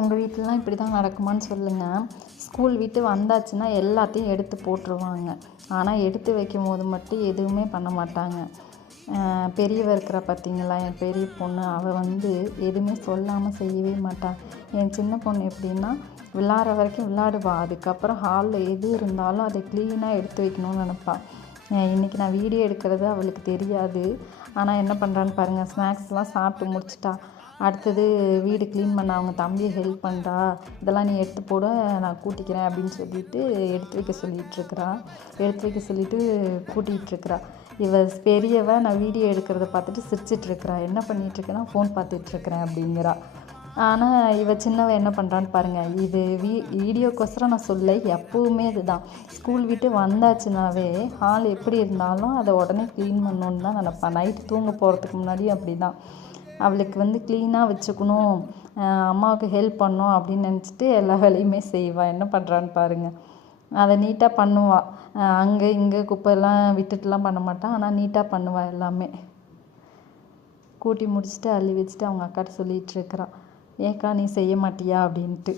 உங்கள் வீட்டிலலாம் இப்படி தான் நடக்குமான்னு சொல்லுங்கள். ஸ்கூல் விட்டு வந்தாச்சுன்னா எல்லாத்தையும் எடுத்து போட்டுருவாங்க. ஆனால் எடுத்து வைக்கும்போது மட்டும் எதுவுமே பண்ண மாட்டாங்க. பெரியவ இருக்கிறா பார்த்தீங்களா, என் பெரிய பொண்ணு, அவள் வந்து எதுவுமே சொல்லாமல் செய்யவே மாட்டாள். என் சின்ன பொண்ணு எப்படின்னா, விளாட்ற வரைக்கும் விளாடுவா. அதுக்கப்புறம் ஹாலில் எது இருந்தாலும் அதை க்ளீனாக எடுத்து வைக்கணும்னு நினப்பா. இன்றைக்கி நான் வீடியோ எடுக்கிறது அவளுக்கு தெரியாது. ஆனால் என்ன பண்ணுறான்னு பாருங்கள், ஸ்நாக்ஸ்லாம் சாப்பிட்டு முடிச்சிட்டா. அடுத்தது வீடு க்ளீன் பண்ண அவங்க தம்பியை ஹெல்ப் பண்ணுறா. இதெல்லாம் நீ எடுத்து போட, நான் கூட்டிக்கிறேன் அப்படின்னு சொல்லிட்டு எடுத்து வைக்க சொல்லிகிட்ருக்குறா. எடுத்து வைக்க சொல்லிவிட்டு கூட்டிகிட்ருக்குறா. பெரியவ நான் வீடியோ எடுக்கிறத பார்த்துட்டு சிரிச்சிட்ருக்குறா. என்ன பண்ணிகிட்ருக்கேன்னா, ஃபோன் பார்த்துட்ருக்குறேன் அப்படிங்கிறா. ஆனால் சின்னவ என்ன பண்ணுறான்னு பாருங்கள். இது வீடியோக்கோசரம் நான் சொல்ல, எப்போவுமே இதுதான். ஸ்கூல் விட்டு வந்தாச்சுனாவே ஹால் எப்படி இருந்தாலும் அதை உடனே க்ளீன் பண்ணணுன்னு தான் நினப்பேன். நைட்டு தூங்க போகிறதுக்கு முன்னாடி அப்படி தான். அவளுக்கு வந்து க்ளீனாக வச்சுக்கணும், அம்மாவுக்கு ஹெல்ப் பண்ணணும் அப்படின்னு நினச்சிட்டு எல்லா வேலையுமே செய்வாள். என்ன பண்ணுறான்னு பாருங்கள். அதை நீட்டாக பண்ணுவாள். அங்கே இங்கே குப்பையெல்லாம் விட்டுட்டுலாம் பண்ண மாட்டாள். ஆனால் நீட்டாக பண்ணுவாள் எல்லாமே. கூட்டி முடிச்சுட்டு அள்ளி வச்சுட்டு அவங்க அக்காட்ட சொல்லிகிட்ருக்குறான், ஏக்கா நீ செய்ய மாட்டியா அப்படின்ட்டு.